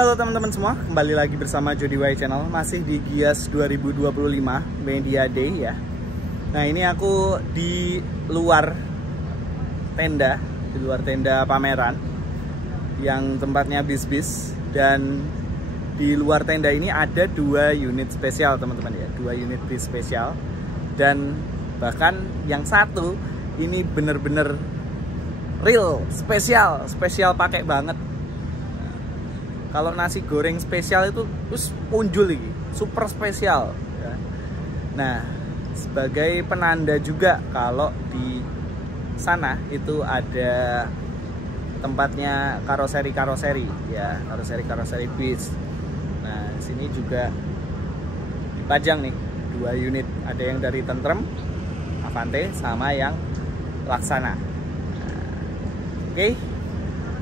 Ya halo teman-teman semua, kembali lagi bersama Jody Y Channel. Masih di Gias 2025 Media Day ya. Nah ini aku di luar tenda pameran yang tempatnya bis-bis. Dan di luar tenda ini ada 2 unit spesial teman-teman ya, 2 unit bis spesial. Dan bahkan yang satu ini bener-bener real, spesial pakai banget. Kalau nasi goreng spesial itu terus punjul lagi, super spesial ya. Nah, sebagai penanda juga kalau di sana itu ada tempatnya karoseri ya, karoseri bis. Nah, di sini juga dipajang nih 2 unit, ada yang dari Tentrem, Avante sama yang Laksana. Nah, oke.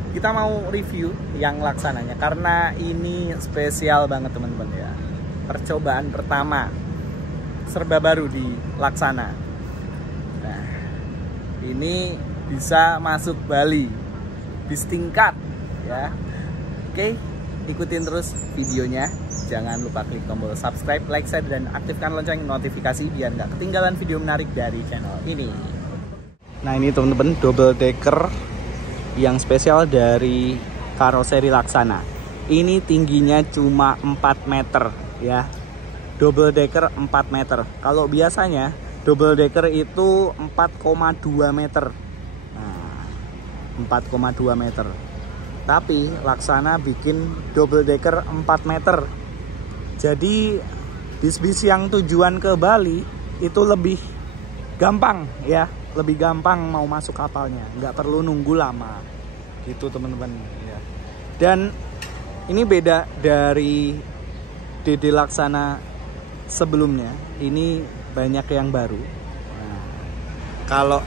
Kita mau review yang Laksananya karena ini spesial banget teman-teman ya. Percobaan pertama serba baru di Laksana. Nah, ini bisa masuk Bali bis tingkat ya. Oke, ikutin terus videonya. Jangan lupa klik tombol subscribe, like, share, dan aktifkan lonceng notifikasi biar nggak ketinggalan video menarik dari channel ini. Nah ini teman-teman, double decker yang spesial dari karoseri Laksana. Ini tingginya cuma 4 meter ya. Double decker 4 meter. Kalau biasanya double decker itu 4,2 meter. Nah, 4,2 meter. Tapi Laksana bikin double decker 4 meter. Jadi bis-bis yang tujuan ke Bali itu lebih gampang ya, lebih gampang mau masuk kapalnya, nggak perlu nunggu lama gitu teman-teman ya. Dan ini beda dari DD Laksana sebelumnya, ini banyak yang baru. Nah, kalau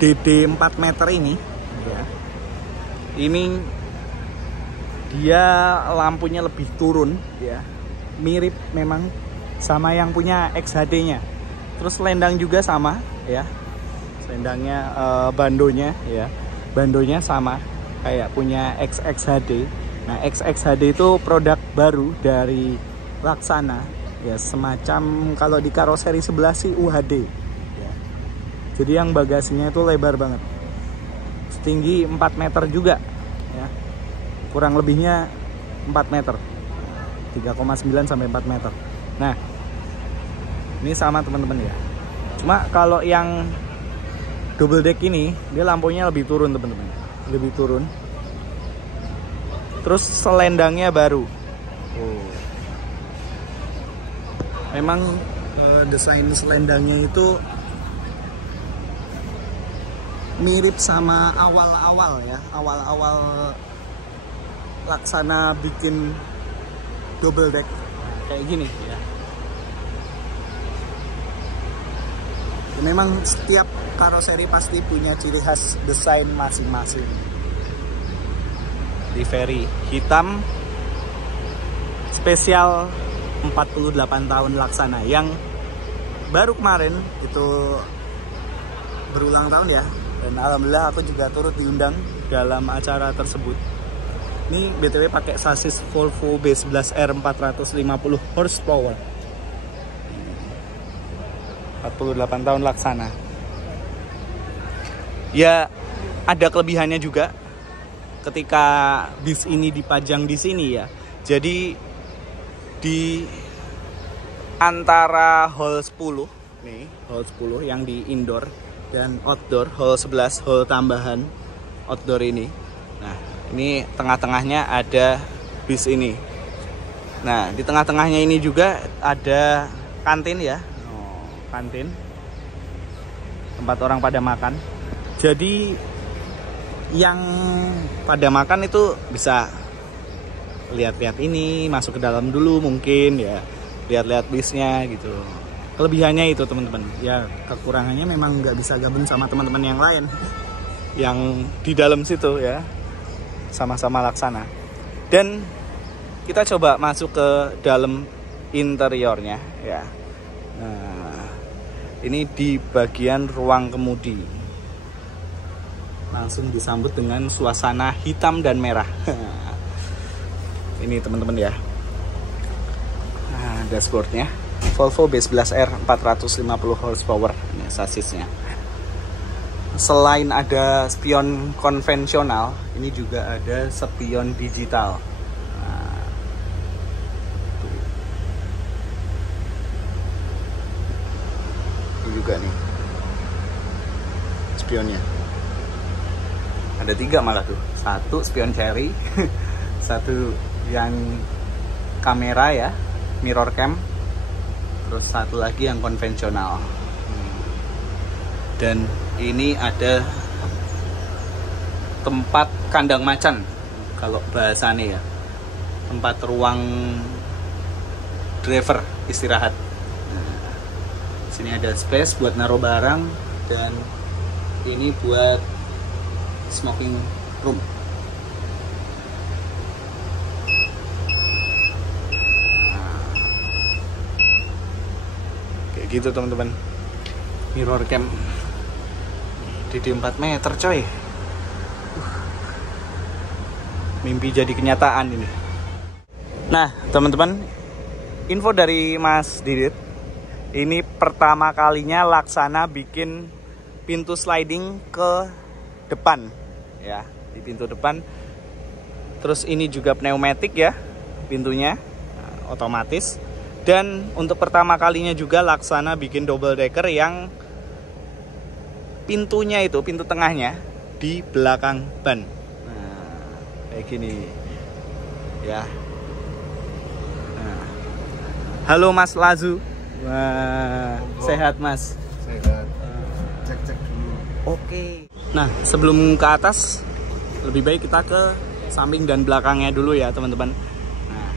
DD 4 meter ini ya, ini dia lampunya lebih turun ya, mirip memang sama yang punya XHD nya. Terus selendang juga sama ya, selendangnya bandonya ya, bandonya sama kayak punya XXHD. Nah XXHD itu produk baru dari Laksana ya, semacam kalau di karoseri sebelah sih UHD ya. Jadi yang bagasinya itu lebar banget, setinggi 4 meter juga ya, kurang lebihnya 4 meter, 3,9 sampai 4 meter. Nah ini sama teman-teman ya. Cuma kalau yang double deck ini dia lampunya lebih turun teman-teman, lebih turun. Terus selendangnya baru. Oh. Memang desain selendangnya itu mirip sama awal-awal ya, awal-awal Laksana bikin double deck kayak gini ya. Memang setiap karoseri pasti punya ciri khas desain masing-masing. Livery hitam spesial 48 tahun Laksana, yang baru kemarin itu berulang tahun ya. Dan alhamdulillah aku juga turut diundang dalam acara tersebut. Ini BTW pakai sasis Volvo B11R 450 horsepower. 48 tahun Laksana. Ya, ada kelebihannya juga ketika bis ini dipajang di sini ya. Jadi di antara hall 10 nih, hall 10 yang di indoor dan outdoor, hall 11 hall tambahan outdoor ini. Nah, ini tengah-tengahnya ada bis ini. Nah, di tengah-tengahnya ini juga ada kantin ya. Kantin tempat orang pada makan. Jadi yang pada makan itu bisa lihat-lihat ini, masuk ke dalam dulu mungkin ya, lihat-lihat bisnya gitu. Kelebihannya itu teman-teman ya. Kekurangannya memang nggak bisa gabung sama teman-teman yang lain yang di dalam situ ya, sama-sama Laksana. Dan kita coba masuk ke dalam interiornya ya. Nah, ini di bagian ruang kemudi. langsung disambut dengan suasana hitam dan merah. Ini teman-teman ya. Nah, dashboardnya Volvo B11R 450 horsepower, ini sasisnya. Selain ada spion konvensional, ini juga ada spion digital. Nah, ini juga nih spionnya. Ada 3 malah tuh. 1 spion cherry, 1 yang kamera ya, mirror cam, terus 1 lagi yang konvensional. Dan ini ada tempat kandang macan kalau bahasanya ya, tempat ruang driver istirahat. Sini ada space buat naruh barang, dan ini buat smoking room. Kayak gitu teman-teman. Mirror cam di 4 meter coy. Mimpi jadi kenyataan ini. Nah teman-teman, info dari Mas Didit, ini pertama kalinya Laksana bikin pintu sliding ke depan ya, di pintu depan. Terus ini juga pneumatik ya pintunya, otomatis. Dan untuk pertama kalinya juga Laksana bikin double decker yang pintunya itu, pintu tengahnya di belakang ban. Nah, kayak gini ya. Nah. Halo Mas Lazu. Wah, sehat Mas? Sehat. Cek dulu. Oke. Nah, sebelum ke atas, lebih baik kita ke samping dan belakangnya dulu ya teman-teman. Nah,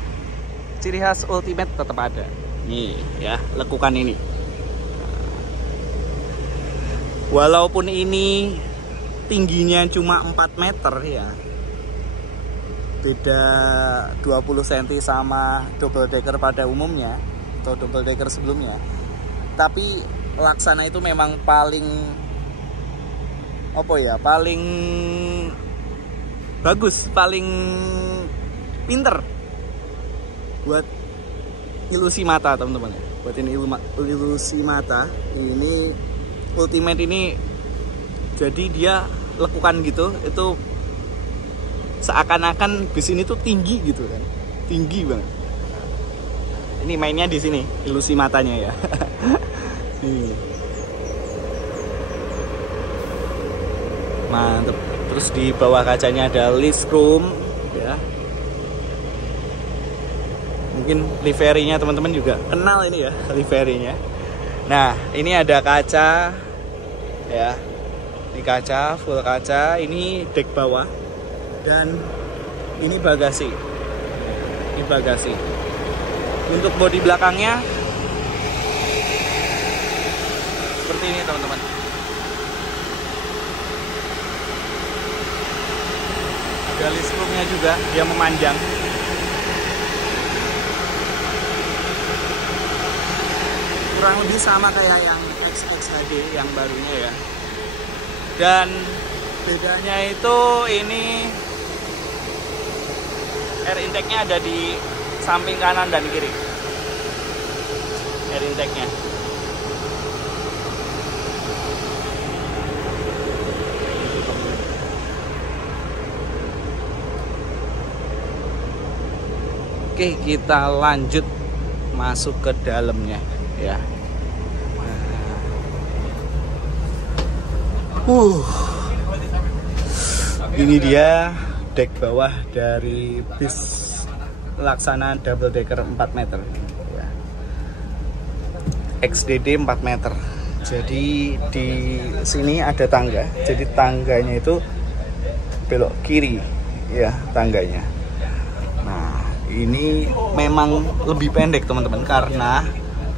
ciri khas Ultimate tetap ada. Nih ya, lekukan ini. Walaupun ini tingginya cuma 4 meter ya, beda 20 cm sama double decker pada umumnya atau double decker sebelumnya, tapi Laksana itu memang paling paling bagus, paling pinter buat ilusi mata teman-teman ya. Buat ini ilusi mata, ini Ultimate ini, jadi dia lekukan gitu, itu seakan-akan bis ini tuh tinggi gitu kan, tinggi banget. Ini mainnya di sini, ilusi matanya ya. Nih. Mantep. Terus di bawah kacanya ada list room ya. Mungkin liverynya teman-teman juga kenal ini ya, liverynya. Nah, ini ada kaca ya. Ini kaca, full kaca. Ini dek bawah. Dan ini bagasi. Ini bagasi. Untuk bodi belakangnya seperti ini teman-teman. Ada list roomnya juga, dia memanjang. Kurang lebih sama kayak yang XXHD yang barunya ya. Dan bedanya itu ini air intake-nya ada di samping kanan dan kiri. Air intake-nya. Oke, kita lanjut masuk ke dalamnya ya. Ini dia dek bawah dari bis Laksana double decker 4 meter ya. XDD 4 meter. Jadi di sini ada tangga. Jadi tangganya itu belok kiri ya, tangganya. Nah, ini memang lebih pendek teman-teman, karena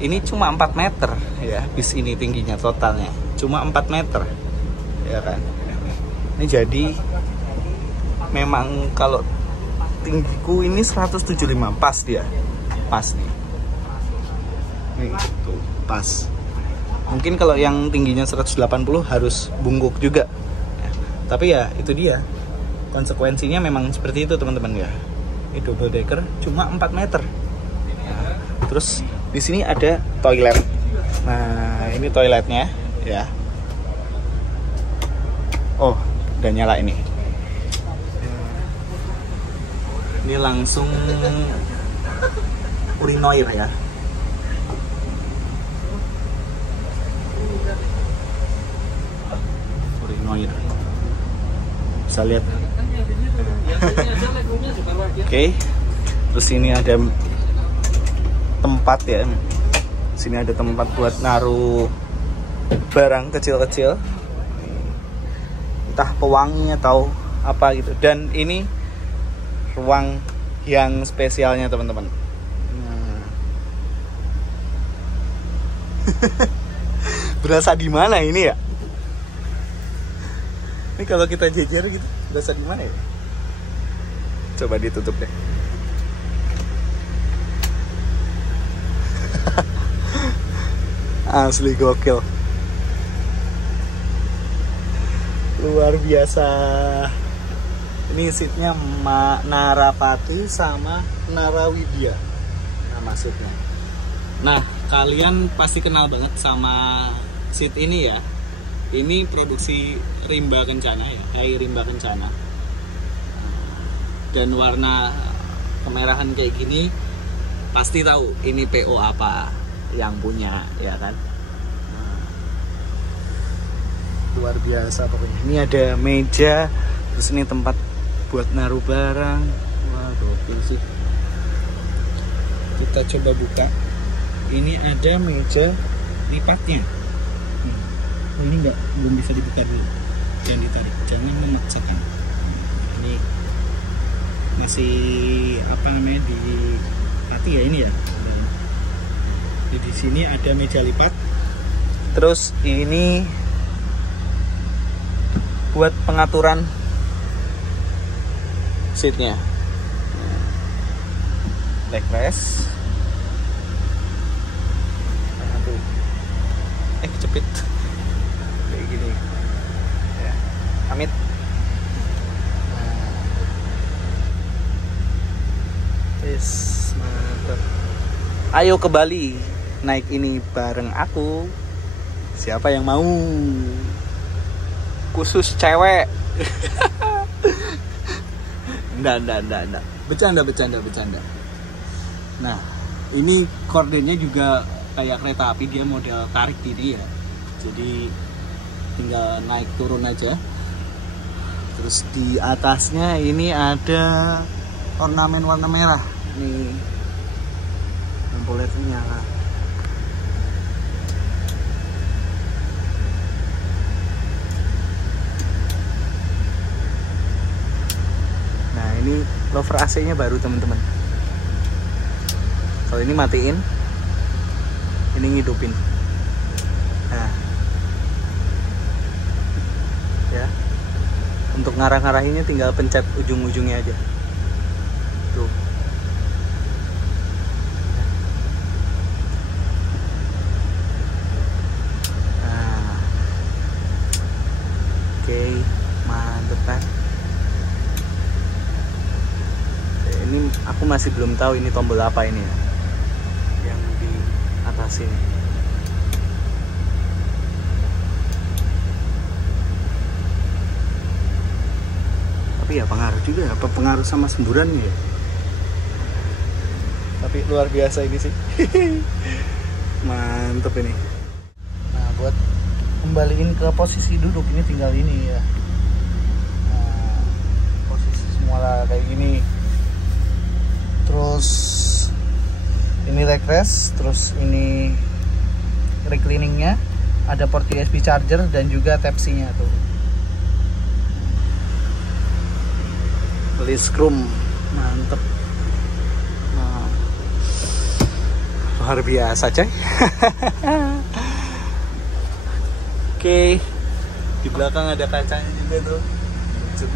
ini cuma 4 meter ya, bis ini tingginya totalnya cuma 4 meter ya kan. Ini jadi memang kalau tinggiku ini 175 pas dia, pas nih. Nih tuh pas. Mungkin kalau yang tingginya 180 harus bungkuk juga. Tapi ya itu dia, konsekuensinya memang seperti itu teman-teman ya. Ini double decker cuma 4 meter. Nah, terus di sini ada toilet. Nah ini toiletnya ya. Oh udah nyala ini. Ini langsung urinoir ya. Urinoir. Bisa lihat. Oke. Terus ini ada tempat ya. Sini ada tempat buat naruh barang kecil-kecil. Entah pewangi atau apa gitu. Dan ini ruang yang spesialnya teman-teman. Nah. Berasa di mana ini ya? Ini kalau kita jejer gitu, berasa di mana ya? Coba ditutup deh. Asli gokil. Luar biasa. Ini seatnya Narapati sama Narawidya. Nah maksudnya. Nah kalian pasti kenal banget sama seat ini ya. Ini produksi Rimba Kencana ya, Kai Rimba Kencana. Dan warna kemerahan kayak gini pasti tahu ini PO apa yang punya ya kan. Luar biasa pokoknya. Ini ada meja, terus ini tempat buat naruh barang. Wah gokil sih. Kita coba buka. Ini ada meja lipatnya. Ini belum bisa dibuka dulu. Jangan ditarik, jangan memaksakan. Ini masih apa namanya di hati ya ini ya. Jadi di sini ada meja lipat. Terus ini buat pengaturan seatnya. Backrest. Kecepit kayak gini ya. Amit. Mantap. Ayo ke Bali naik ini bareng aku. Siapa yang mau? Khusus cewek. Enggak. Bercanda. Nah, ini kordennya juga kayak kereta api, dia model tarik diri ya. Jadi tinggal naik turun aja. Terus di atasnya ini ada ornamen warna merah. Nih. Lampu LED nyala. Nah, ini lover AC-nya baru teman-teman. Kalau ini matiin, ini ngidupin. Nah, ya, untuk ngarah-ngarahinnya tinggal pencet ujung-ujungnya aja. Tuh. Nah, oke, mantep kan? Ini aku masih belum tahu ini tombol apa ini ya, yang di atas ini. Tapi ya pengaruh juga, apa pengaruh sama semburannya ya. Tapi luar biasa ini sih. Mantep ini. Nah buat kembaliin ke posisi duduk ini tinggal ini ya. Nah, posisi semula kayak gini. Terus ini leg rest, terus ini recliningnya, ada port USB charger dan juga Type-C-nya tuh. Release chrome, mantep. Nah, luar biasa coy. Oke, di belakang ada kacanya juga tuh,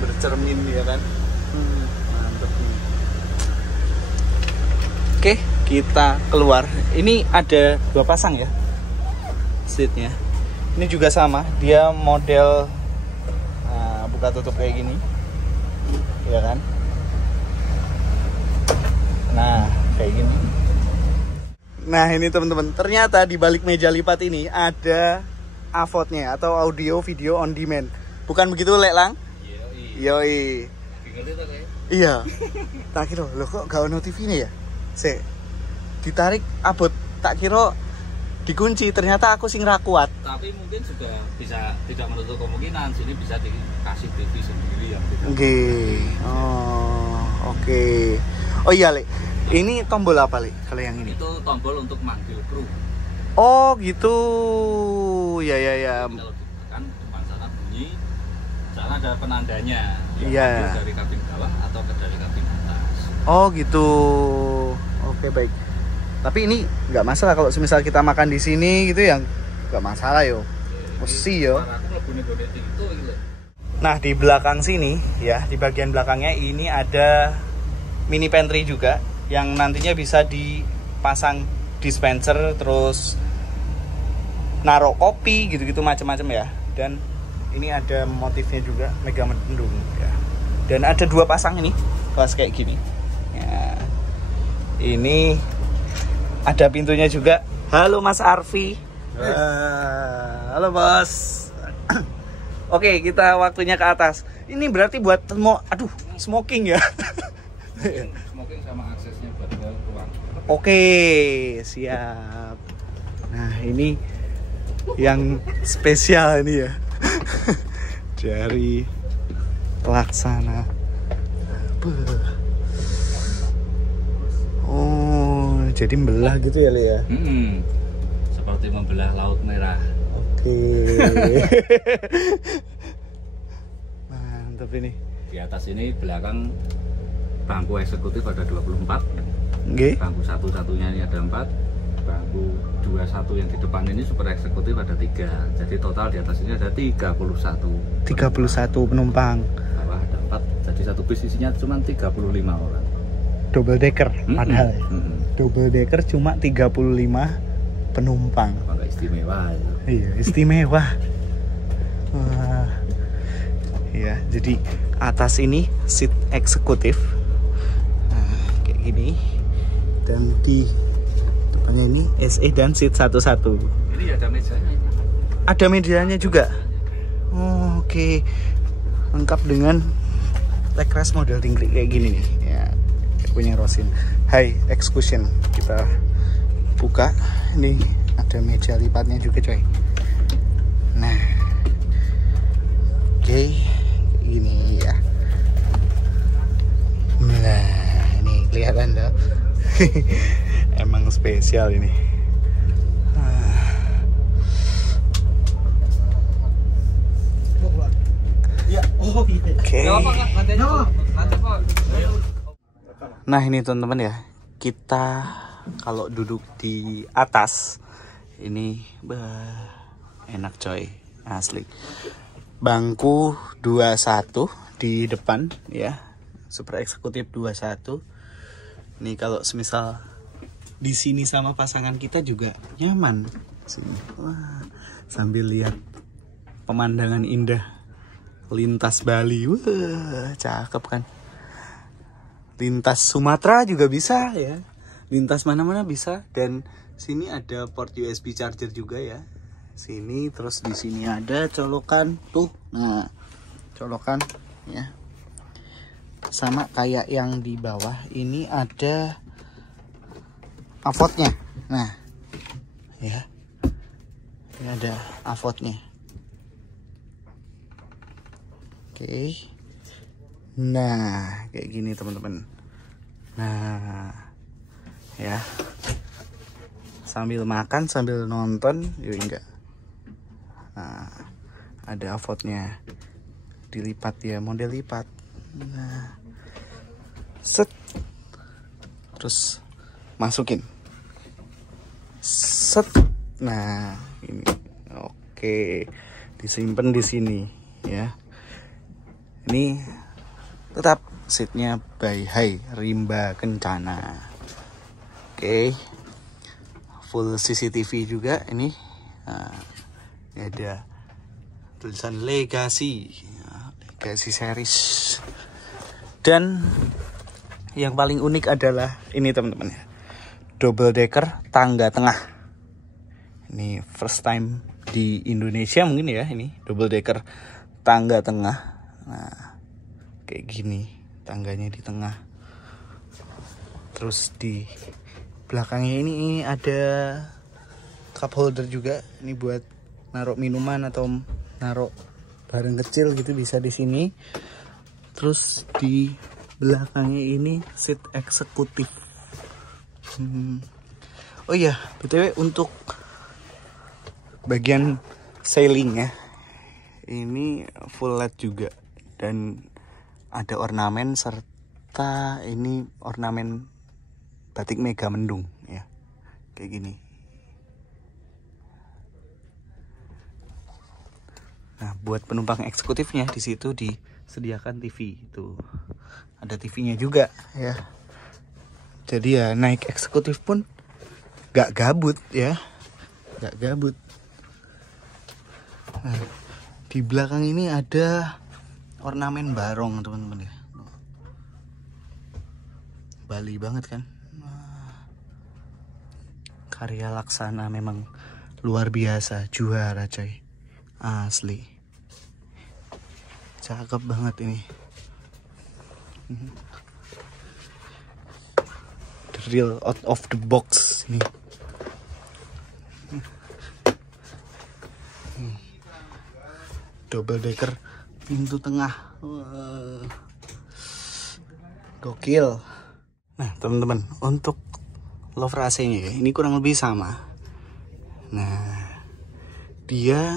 bercermin ya kan. Mantep nih. Oke, kita keluar. Ini ada 2 pasang ya seatnya. Ini juga sama, dia model kita tutup kayak gini, ya kan? Nah, kayak gini. Nah, ini teman-teman, ternyata di balik meja lipat ini ada AVOD-nya atau audio video on demand. Bukan begitu, Lek Lang? Yoi. Iya. Tak kira, loh kok gak ono TV-nya ya? Sik. Ditarik abot, tak kira dikunci, ternyata aku sing ra kuat. Tapi mungkin sudah bisa, tidak menutup kemungkinan sini bisa dikasih TV sendiri yang tidak. Oke. Oh, oke. Oh iya, Lek. Ini tombol apa, Lek? Kalau yang ini? Itu tombol untuk manggil kru. Oh, gitu. Ya. Kalau ditekan depan sana bunyi, sana ada penandanya. Iya. Dari kabin bawah atau dari kabin atas. Oh, gitu. Oke, baik. Tapi ini nggak masalah kalau semisal kita makan di sini gitu ya, nggak masalah yo. Mesti yo. Nah, di belakang sini ya, di bagian belakangnya ini ada mini pantry juga yang nantinya bisa dipasang dispenser, terus naruh kopi gitu-gitu macam-macam ya. Dan ini ada motifnya juga, mega mendung ya. Dan ada 2 pasang ini, kelas kayak gini. Ya. Ini ada pintunya juga. Halo Mas Arfi. Halo Bos. Oke, kita waktunya ke atas. Ini berarti buat smoking ya. Smoking sama aksesnya buat ke ruang. Oke, siap. Nah, ini yang spesial ini ya. Dari Laksana. Oh, jadi membelah gitu ya, Le ya? Seperti membelah laut merah. Oke. Mantap ini. Di atas ini belakang bangku eksekutif ada 24. Oke. Bangku satu-satunya ini ada 4. Bangku 21 yang di depan ini super eksekutif ada 3. Jadi total di atas ini ada 31. 31 penumpang. Bawah ada 4. Jadi satu bis isinya cuma 35 orang. Double decker padahal. Double decker cuma 35 penumpang. Apa istimewa itu? Iya, istimewa. Wah. Ya, jadi atas ini seat eksekutif. Nah, kayak gini. Dan di depannya ini SE dan seat 11. Ini ada mejanya. Ada mejanya juga. Oh, oke. Lengkap dengan backrest model tinggi kayak gini nih. Ya, punya Rosin. High excursion. Kita buka. Ini ada meja lipatnya juga, coy. Nah. Oke. Gini ya. Nah, ini kelihatan dah. Emang spesial ini. Oke. Nah, ini teman-teman ya, kita kalau duduk di atas ini enak coy, asli. Bangku 21 di depan ya, super eksekutif 21. Nih kalau semisal di sini sama pasangan kita juga nyaman sini. Wah, sambil lihat pemandangan indah lintas Bali. Wah, cakep kan. Lintas Sumatera juga bisa ya. Lintas mana-mana bisa. Dan sini ada port USB charger juga ya. Sini, terus di sini ada colokan tuh. Nah, colokan ya. Sama kayak yang di bawah ini ada AVOD-nya. Nah, ya. Ini ada AVOD-nya. Oke. Nah, kayak gini teman-teman. Nah, ya. Sambil makan, sambil nonton, yuk enggak. Nah, ada AVOD-nya. Dilipat ya, model lipat. Nah, set. Terus masukin. Set. Nah, ini. Oke. Disimpan di sini ya. Ini tetap seatnya by Hai Rimba Kencana. Oke. Full CCTV juga ini. Nah, ini ada tulisan Legacy. Legacy series. Dan yang paling unik adalah ini teman-teman ya, double decker tangga tengah. Ini first time di Indonesia mungkin ya, ini double decker tangga tengah. Nah, kayak gini tangganya di tengah. Terus di belakangnya ini ada cup holder juga. Ini buat naruh minuman atau naruh barang kecil gitu, bisa di sini. Terus di belakangnya ini seat eksekutif. Oh iya, BTW untuk bagian sailing ya, ini full LED juga dan ada ornamen serta ini ornamen batik Mega Mendung ya, kayak gini. Nah, buat penumpang eksekutifnya di situ disediakan TV, itu ada TV-nya juga ya. Jadi ya naik eksekutif pun gak gabut ya, gak gabut. Nah, di belakang ini ada ornamen barong teman-teman ya, Bali banget kan. Karya Laksana memang luar biasa, juara coy, asli cakep banget ini. The real out of the box nih. Double decker pintu tengah. Wah, gokil. Nah teman-teman, untuk lover AC-nya ya, ini kurang lebih sama. Nah, dia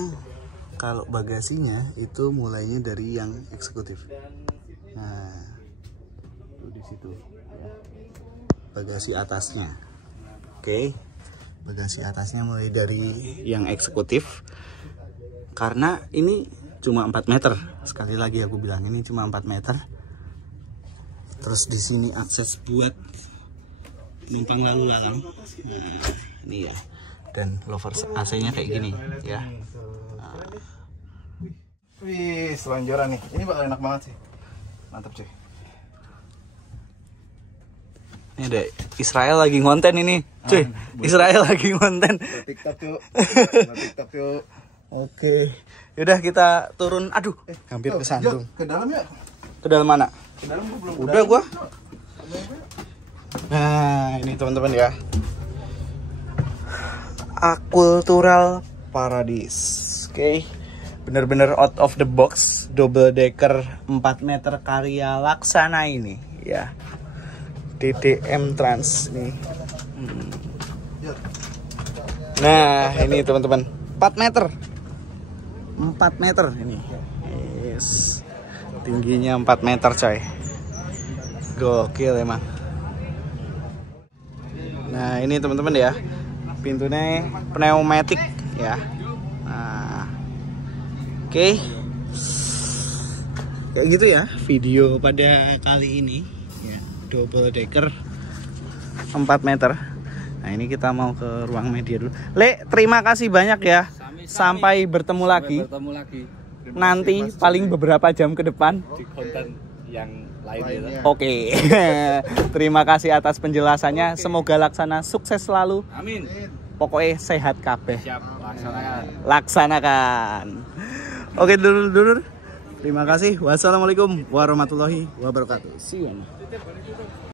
kalau bagasinya itu mulainya dari yang eksekutif. Nah, tuh di situ ya, bagasi atasnya. Oke, bagasi atasnya mulai dari yang eksekutif. Karena ini cuma 4 meter. Sekali lagi aku bilang, ini cuma 4 meter. Terus di sini akses buat numpang lalu lalang. Nah, ini ya. Dan lover AC-nya kayak gini ya. Nah. Wih, selonjoran nih. Ini bakal enak banget sih. Mantap cuy. Ini ada Israel lagi ngonten ini, cuy. Israel lagi ngonten. TikTok yuk. TikTok yuk. Oke. Yaudah kita turun. Aduh, hampir kesandung. Ke dalam ya? Ke dalam mana? Ke dalam gua belum. Udah gua. Nah, ini teman-teman ya. Akultural Paradise. Oke. Bener-bener out of the box, double decker 4 meter karya Laksana ini ya. DDM Trans nih. Nah, ini teman-teman. 4 meter. 4 meter ini. Yes. Tingginya 4 meter, coy. Gokil emang. Nah, ini teman-teman ya. Pintunya pneumatik ya. Nah. Oke. Kayak gitu ya video pada kali ini ya, double decker 4 meter. Nah, ini kita mau ke ruang media dulu. Le, terima kasih banyak ya. Sampai bertemu lagi. Nanti paling beberapa jam ke depan di konten yang lainnya. Oke. Terima kasih atas penjelasannya. Semoga Laksana sukses selalu. Amin. Pokoknya sehat kabeh. Siap, laksanakan. Laksanakan. Oke, dulur-dulur. Terima kasih. Wassalamualaikum warahmatullahi wabarakatuh. See you.